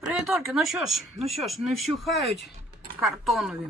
Привітольки, ну що ж, ну що ж, не вщухають картонові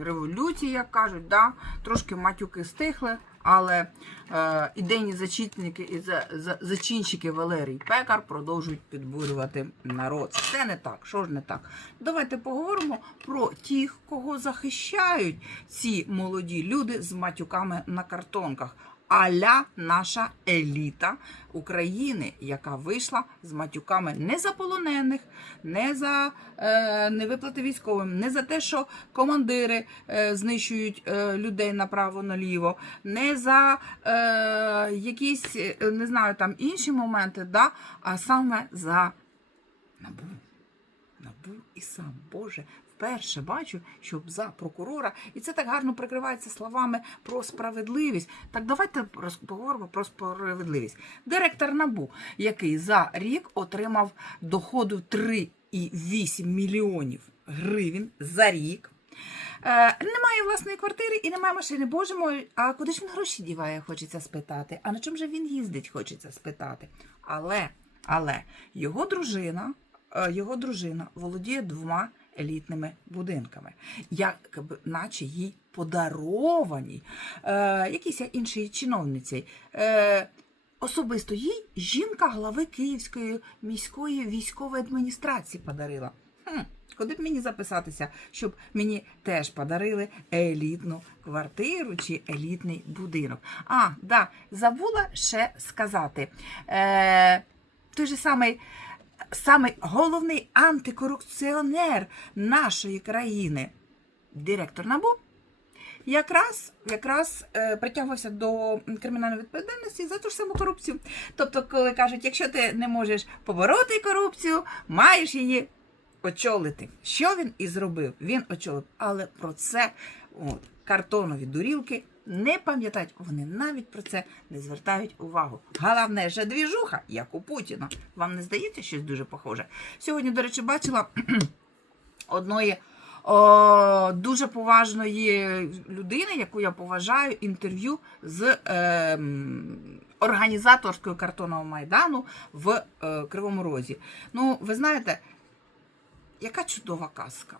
революції, як кажуть, да? трошки матюки стихли, але е, ідейні зачітники і за, за, зачинщики Валерій Пекар продовжують підбурювати народ. Це не так. Що ж не так? Давайте поговоримо про тих, кого захищають ці молоді люди з матюками на картонках. Аля наша еліта України, яка вийшла з матюками не за полонених, не за е, невиплати військовим, не за те, що командири е, знищують е, людей направо-наліво, не за е, якісь е, не знаю там інші моменти, да, а саме за набу. Набу і сам Боже. Вперше бачу, щоб за прокурора, і це так гарно прикривається словами про справедливість. Так давайте поговоримо про справедливість. Директор Набу, який за рік отримав доходу 3,8 мільйонів гривень за рік. Е, немає власної квартири і немає машини. Боже мой, а куди ж він гроші діває, хочеться спитати. А на чому же він їздить, хочеться спитати. Але, але його дружина, е, його дружина володіє двома елітними будинками, якби наче їй подаровані е, якійсь іншій чиновниці. Е, Особисто їй жінка глави Київської міської військової адміністрації подарила. Хм, куди б мені записатися, щоб мені теж подарили елітну квартиру чи елітний будинок? А, да, забула ще сказати. Е, той же самий, самий головний антикорупціонер нашої країни, директор НАБУ, якраз, якраз е, притягувався до кримінальної відповідальності за ту ж саму корупцію. Тобто, коли кажуть, якщо ти не можеш побороти корупцію, маєш її очолити. Що він і зробив? Він очолив. Але про це от, картонові дурілки не пам'ятають. Вони навіть про це не звертають увагу. Головне же двіжуха, як у Путіна. Вам не здається щось дуже похоже? Сьогодні, до речі, бачила одної о, дуже поважної людини, яку я поважаю, інтерв'ю з е, організаторською картонного майдану в е, Кривому Розі. Ну, ви знаєте, яка чудова казка.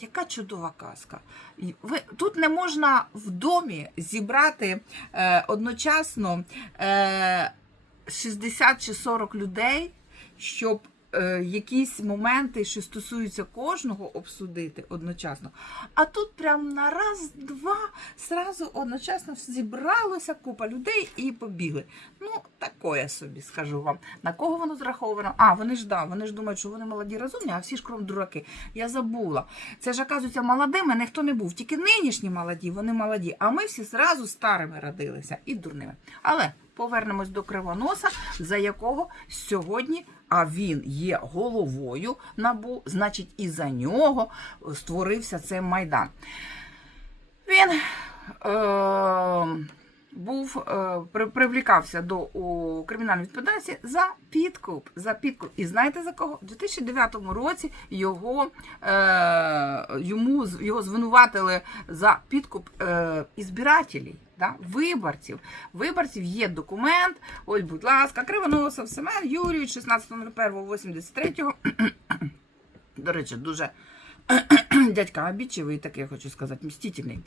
Яка чудова казка. Ви, тут не можна в домі зібрати е, одночасно е, 60 чи 40 людей, щоб якісь моменти, що стосуються кожного, обсудити одночасно. А тут прям на раз-два зразу одночасно зібралося купа людей і побігли. Ну, такое собі, скажу вам. На кого воно зраховано? А, вони ж да, вони ж думають, що вони молоді розумні, а всі ж кром дураки. Я забула. Це ж, оказується, молодими ніхто не був. Тільки нинішні молоді, вони молоді. А ми всі зразу старими родилися і дурними. Але повернемось до кривоноса, за якого сьогодні, а він є головою набу, значить, і за нього створився цей майдан. Він е, був е, привлікався до у, кримінальної відповідальності за підкуп. За підкуп. І знаєте за кого? У 2009 році його, е, йому, його звинуватили за підкуп е, ізбирателів. Да, виборців. Виборців є документ. Ось, будь ласка, Кривоносов Семен Юрійович, 16.01.83. До речі, дуже дядька обідчивий, так я хочу сказати, мстительний.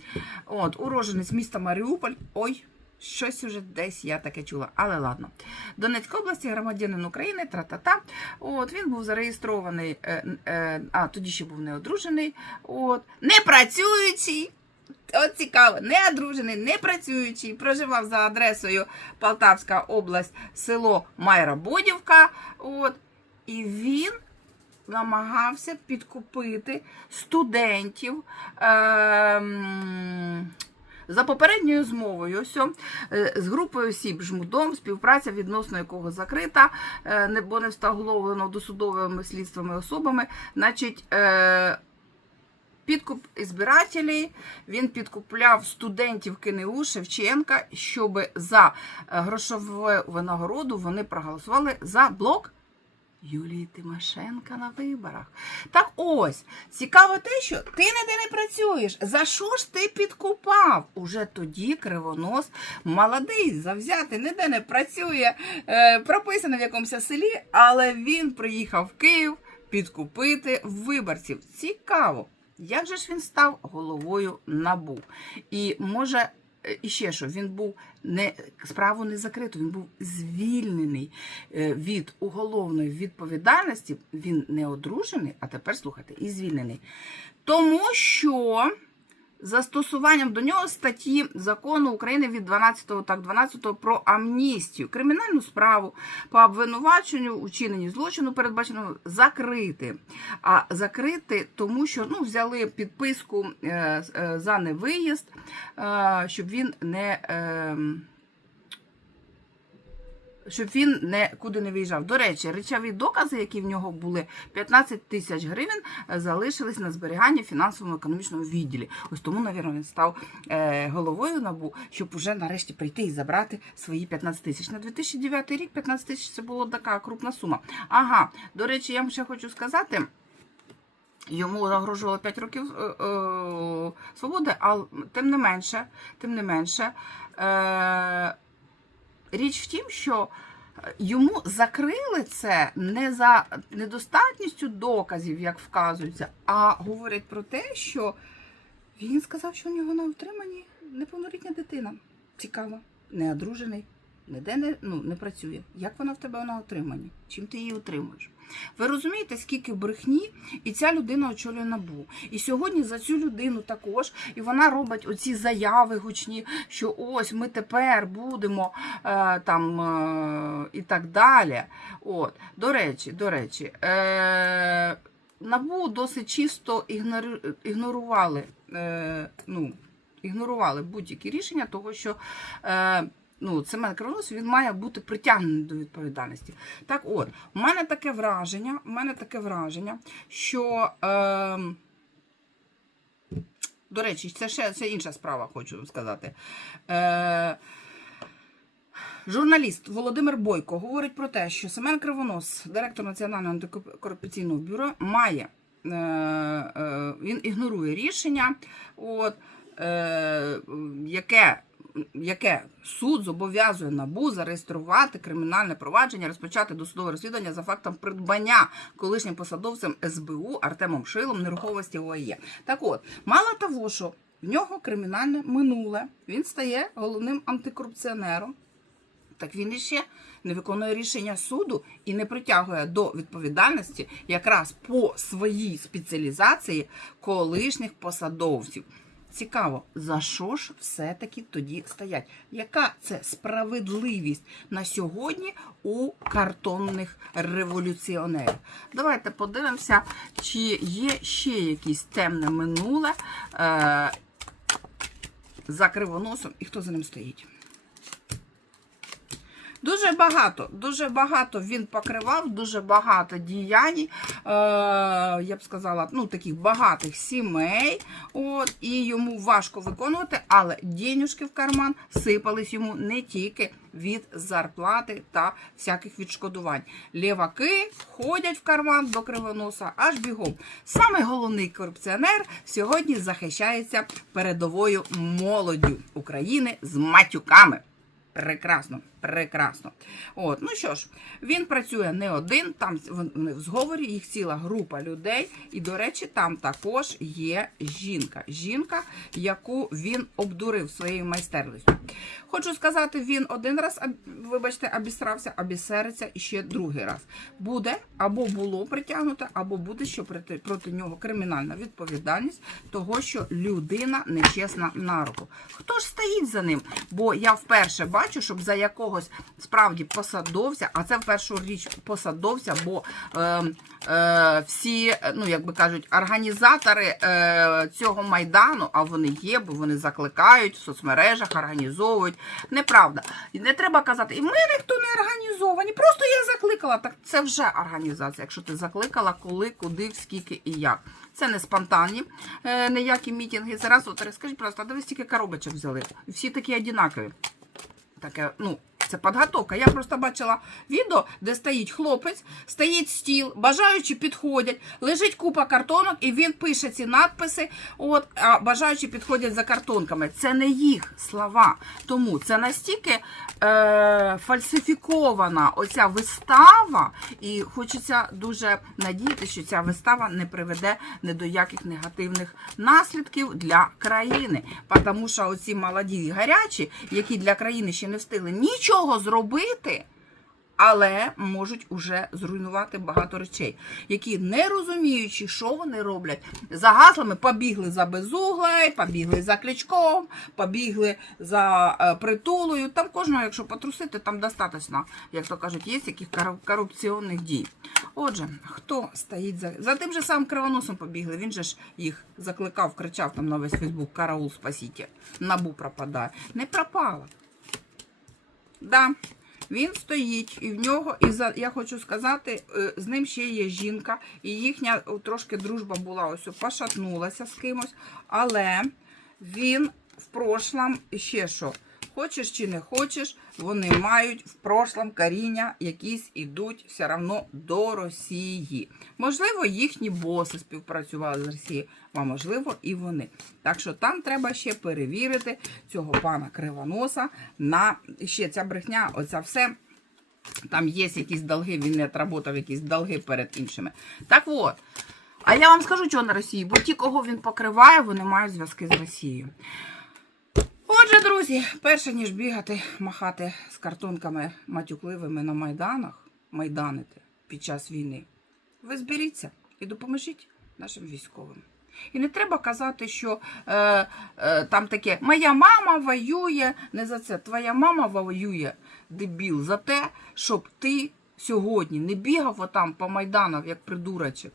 От, уроженець міста Маріуполь. Ой, щось уже десь я таке чула, але ладно. Донецька області, громадянин України, тра-та-та. От, він був зареєстрований, е, е, а тоді ще був не одружений, от, не працюючий. От цікаво, не одружений, не працюючий, проживав за адресою Полтавська область, село Майрабодівка. От, і він намагався підкупити студентів. ем, за попередньою змовою, ось е, з групою осіб жмудом, співпраця відносно якого закрита, е, бо не встановлено досудовими слідствами особами, значить. Е, Підкуп збирателів, він підкупляв студентів КНУ Шевченка, щоб за е, грошову винагороду вони проголосували за блок Юлії Тимошенка на виборах. Так ось, цікаво те, що ти ніде не працюєш. За що ж ти підкупав? Уже тоді кривонос молодий, завзятий, ніде не працює, е, прописаний в якомусь селі, але він приїхав в Київ. підкупити виборців. Цікаво, як же ж він став головою набу? І може. е, І ще що він був не справу не закрито, він був звільнений е, від уголовної відповідальності. Він не одружений, а тепер слухайте, і звільнений. Тому що застосуванням до нього статті закону України від 12 так 12 про амністію, кримінальну справу по обвинуваченню учиненні злочину передбачено закрити. А закрити, тому що ну, взяли підписку е, е, за невиїзд, е, щоб він не. Щоб він нікуди не виїжджав. До речі, речові докази, які в нього були, 15 тисяч гривень, е, залишились на зберігання в фінансово-економічному відділі. Ось тому, навірно, він став е, головою набу, щоб уже нарешті прийти і забрати свої 15 тисяч. На 2009 рік 15 тисяч це була така крупна сума. Ага, до речі, я вам ще хочу сказати. Йому загрожувало 5 років е, е, свободи, але тим не менше, тим не менше, е, річ в тім, що йому закрили це не за недостатністю доказів, як вказується, а говорять про те, що він сказав, що у нього на утриманні неповнолітня дитина. Цікаво, не одружений, ніде не, ну, не працює. Як вона в тебе на отриманні? Чим ти її утримуєш? Ви розумієте, скільки брехні, і ця людина очолює набу. І сьогодні за цю людину також, і вона робить оці заяви гучні, що ось ми тепер будемо е, там е, і так далі. От, до речі, до речі, е, набу досить чисто ігнору, ігнорували, е, ну, ігнорували будь-які рішення, того що. Е, ну, Семен Кривонос, він має бути притягнений до відповідальності. Так от, у мене таке враження, у мене таке враження, що. Е, до речі, це ще це інша справа, хочу сказати. Е, Журналіст Володимир Бойко говорить про те, що Семен Кривонос, директор Національного антикорупційного бюро, має е, е, він ігнорує рішення, от, е, яке яке суд зобов'язує набу зареєструвати кримінальне провадження, розпочати досудове розслідування за фактом придбання колишнім посадовцем СБУ Артемом Шилом нерухомості ОАЄ. Так от, мало того, що в нього кримінальне минуле, він стає головним антикорупціонером. Так він іще не виконує рішення суду і не притягує до відповідальності якраз по своїй спеціалізації колишніх посадовців. Цікаво, за що ж все-таки тоді стоять? Яка це справедливість на сьогодні у картонних революціонерів? Давайте подивимося, чи є ще якісь темне минуле е- за кривоносом і хто за ним стоїть. Дуже багато, дуже багато він покривав, дуже багато діянь, е, я б сказала, ну таких багатих сімей. От, І йому важко виконувати, але денюжки в карман сипались йому не тільки від зарплати та всяких відшкодувань. Ліваки ходять в карман до кривоноса аж бігом. Саме головний корупціонер сьогодні захищається передовою молоддю України з матюками. Прекрасно, прекрасно. От, ну що ж, він працює не один, там в зговорі їх ціла група людей. І, до речі, там також є жінка. Жінка, яку він обдурив своєю майстерністю. Хочу сказати, він один раз, вибачте, обісрався, обісериться ще другий раз. Буде або було притягнуто, або буде що проти, проти нього кримінальна відповідальність, того, що людина нечесна на руку. Хто ж стоїть за ним? Бо я вперше бачу, щоб за якогось справді посадовця, а це в першу річ посадовця, бо е, е, всі, ну як би кажуть, організатори е, цього майдану, а вони є, бо вони закликають в соцмережах, організовують. Неправда. І не треба казати, і ми ніхто не організовані. Просто я закликала. Так це вже організація. Якщо ти закликала, коли, куди, скільки і як. Це не спонтанні е, ніякі мітинги. Зараз от скажіть просто, а де ви стільки коробочок взяли? Всі такі однакові. Таке, ну, Це підготовка. Я просто бачила відео, де стоїть хлопець, стоїть стіл, бажаючі підходять, лежить купа картонок, і він пише ці надписи. От, а бажаючі підходять за картонками. Це не їх слова. Тому це настільки е, фальсифікована оця вистава, і хочеться дуже надіятися, що ця вистава не приведе ні до яких негативних наслідків для країни. Тому що оці молоді і гарячі, які для країни ще не встигли нічого зробити. Але можуть уже зруйнувати багато речей, які не розуміючи, що вони роблять, за гаслами побігли за безуглою, побігли за кличком, побігли за е, притулою. Там кожного, якщо потрусити, там достатньо, як то кажуть, є яких корупційних дій. Отже, хто стоїть за за тим же самим кривоносом побігли? Він же ж їх закликав, кричав там на весь Фейсбук Караул, спасіть, набу пропадає. Не пропала. Да. Він стоїть, і в нього, і за я хочу сказати, е, з ним ще є жінка, і їхня трошки дружба була ось пошатнулася з кимось, але він в прошлом ще що. Хочеш чи не хочеш, вони мають в прошлом коріння якісь ідуть все одно до Росії. Можливо, їхні боси співпрацювали з Росією, а можливо, і вони. Так що там треба ще перевірити цього пана Кривоноса на ще ця брехня, оця все. Там є якісь долги, він не отработав якісь долги перед іншими. Так от. А я вам скажу, чого на Росії, бо ті, кого він покриває, вони мають зв'язки з Росією. Отже, друзі, перше ніж бігати, махати з картонками матюкливими на майданах, майданити під час війни, ви зберіться і допоможіть нашим військовим. І не треба казати, що е, е, там таке моя мама воює не за це. Твоя мама воює, дебіл, за те, щоб ти сьогодні не бігав отам по майданах, як придурочок,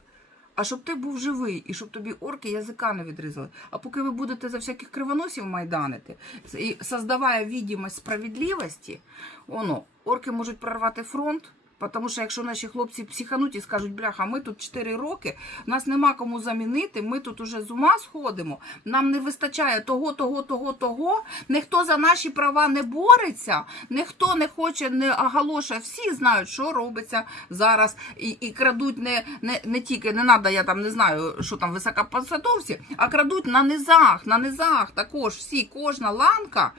а щоб ти був живий і щоб тобі орки язика не відрізали. А поки ви будете за всяких кривоносів майданити і создавая відомість справедливості, воно, орки можуть прорвати фронт. Тому що якщо наші хлопці психануть і скажуть, бляха, ми тут 4 роки, нас нема кому замінити, ми тут уже з ума сходимо, нам не вистачає того, того, того, того. Ніхто за наші права не бореться, ніхто не хоче, не оголошує. Всі знають, що робиться зараз, і, і крадуть не, не, не тільки, не треба, я там не знаю, що там високопосадовці, а крадуть на низах, на низах також всі, кожна ланка.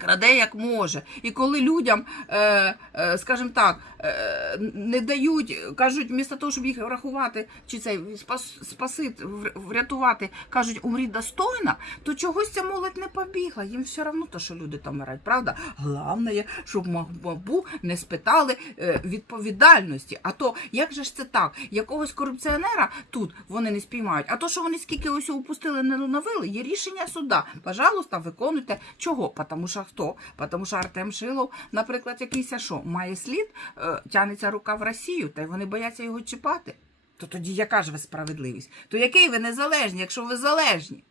Краде як може. І коли людям, е, е, скажімо так, е, не дають, кажуть, вмісто того, щоб їх врахувати, чи цей спас, спасити, врятувати, кажуть, умріть достойно, то чогось ця молодь не побігла. Їм все одно те, що люди там вмирають, правда? Головне, щоб мабу не спитали відповідальності. А то як же ж це так? Якогось корупціонера тут вони не спіймають. А то, що вони скільки ось упустили, не навили, є рішення суда. Пожалуйста, виконуйте. Чого? Тому що хто? Тому що Артем Шилов, наприклад, якийсь що, має слід, е, тянеться рука в Росію, та й вони бояться його чіпати. То тоді яка ж ви справедливість? То який ви незалежні, якщо ви залежні?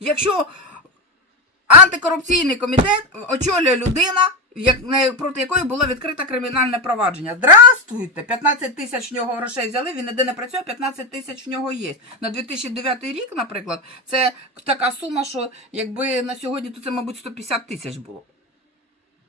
Якщо антикорупційний комітет очолює людина, як, проти якої було відкрите кримінальне провадження. Здравствуйте! 15 тисяч в нього грошей взяли, він ніде не працює, 15 тисяч в нього є. На 2009 рік, наприклад, це така сума, що якби на сьогодні, то це, мабуть, 150 тисяч було.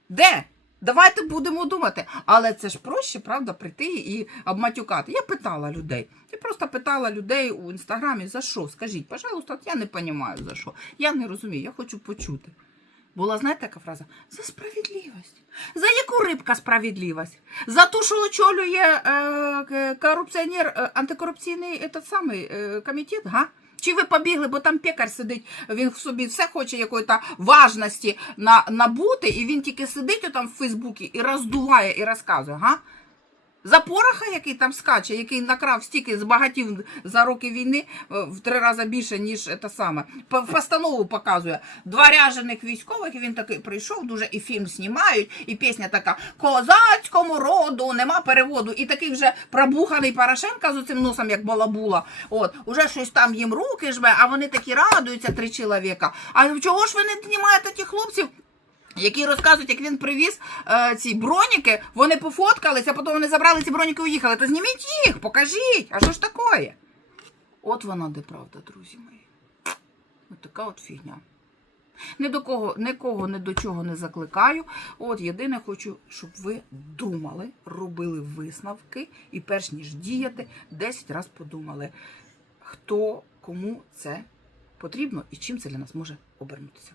Де? Давайте будемо думати. Але це ж проще, правда, прийти і обматюкати. Я питала людей. Я просто питала людей у інстаграмі, за що? Скажіть, пожалуйста, я не розумію за що. Я не розумію, я хочу почути. Була, знаєте, така фраза? За справедливість. За яку рибка справедливість? За ту, що очолює е, корупціонер, е, антикорупційний этот самий, е, комітет, га? Чи ви побігли, бо там пекар сидить, він в собі все хоче якоїсь важності на, набути, і він тільки сидить там в Фейсбуці і роздуває, і розказує, га? За пороха, який там скаче, який накрав стільки збагатів за роки війни е, в три рази більше, ніж це саме. Постанову показує два ряжених військових, і він такий прийшов, дуже і фільм знімають, і пісня така козацькому роду, нема переводу. І такий вже пробуханий Порошенка з оцим носом, як балабула. От, уже щось там їм руки жме, а вони такі радуються, три чоловіка. А чого ж ви не знімаєте тих хлопців? Які розказують, як він привіз е, ці броніки, вони пофоткалися, а потім вони забрали ці броніки і уїхали. То зніміть їх, покажіть. А що ж таке? От вона де правда, друзі мої. От така от фігня. Ні до кого, нікого ні до чого не закликаю. От єдине хочу, щоб ви думали, робили висновки і перш ніж діяти, 10 разів подумали, хто кому це потрібно і чим це для нас може обернутися.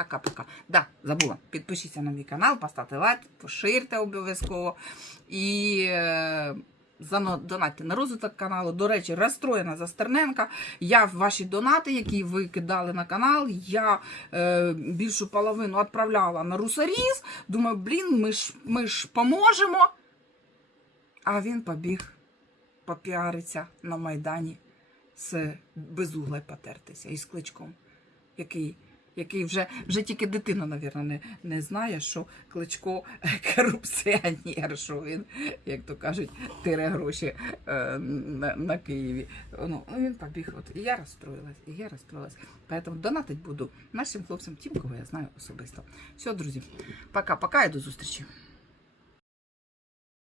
Пока-пока. Да, забула. Підпишіться на мій канал, поставте лайк, поширте обов'язково. І е, донатьте на розвиток каналу. До речі, розстроєна за Стерненка. Я ваші донати, які ви кидали на канал, я е, більшу половину відправляла на Русаріз. Думаю, блін, ми ж, ми ж поможемо. А він побіг попіариться на Майдані з безуглою потертися і з кличком, який, який вже, вже тільки дитина, мабуть, не, не знає, що кличко корупціонер, що він, як то кажуть, тире гроші е, на, на Києві. Ну, він побіг. От, і я розстроїлась, і я розстроїлась. Поэтому донатить буду нашим хлопцям, тим, кого я знаю особисто. Все, друзі, пока-пока і до зустрічі.